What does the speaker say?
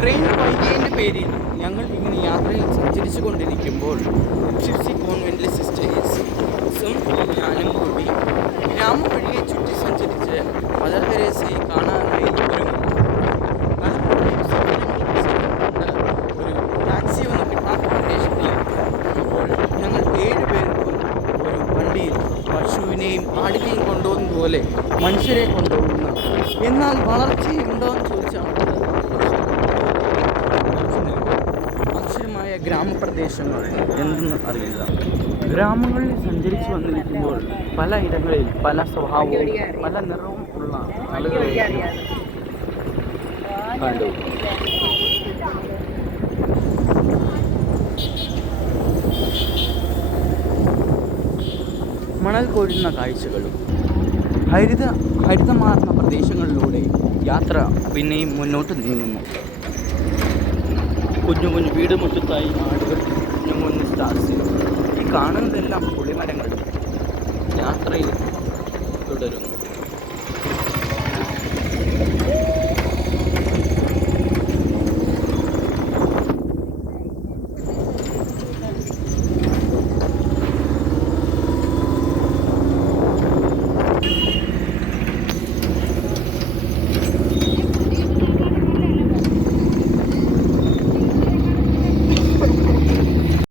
Train വൈകിയതിൻ്റെ പേരിൽ ഞങ്ങൾ ഇങ്ങനെ യാത്രയിൽ സഞ്ചരിച്ചു കൊണ്ടിരിക്കുമ്പോൾ എഫ്സിസി കോൺവെൻറ്റിലെ സിസ്റ്റേഴ്സും ഞാനും കൂടി ഗ്രാമം വഴിയെ ചുറ്റി സഞ്ചരിച്ച് മദർ തെരേസയെ കാണാനായി ഒരുങ്ങുന്നു. പലപ്പോഴും ഒരു ടാക്സി ഒന്നും കിട്ടാത്ത പ്രദേശത്തിൽ അപ്പോൾ ഞങ്ങൾ 7 പേർക്കും ഒരു വണ്ടിയിൽ പശുവിനെയും ആടിനെയും കൊണ്ടുപോകുന്ന പോലെ മനുഷ്യരെ കൊണ്ടുപോകുന്ന, എന്നാൽ വളർച്ചയുണ്ടോ എന്ന് ചോദിച്ചാൽ അക്ഷരമായ ഗ്രാമപ്രദേശങ്ങൾ എന്തെന്ന് അറിയില്ല. ഗ്രാമങ്ങളിൽ സഞ്ചരിച്ചു വന്നിരിക്കുമ്പോൾ പല ഇടങ്ങളിൽ പല സ്വഭാവവും പല നിറവും ഉള്ള ആളുകളെ കണ്ടു. മണൽ കോരുന്ന കാഴ്ചകളും ഹരിതമാർന്ന പ്രദേശങ്ങളിലൂടെ യാത്ര പിന്നെയും മുന്നോട്ട് നീങ്ങുന്നു. കുഞ്ഞു കുഞ്ഞു വീട് മുറ്റത്തായി ആടുകൾ, കുഞ്ഞു കുഞ്ഞു സ്റ്റാർസ്, ഈ കാണുന്നതെല്ലാം പുളിമരങ്ങൾ യാത്രയിൽ തുടരുന്നു.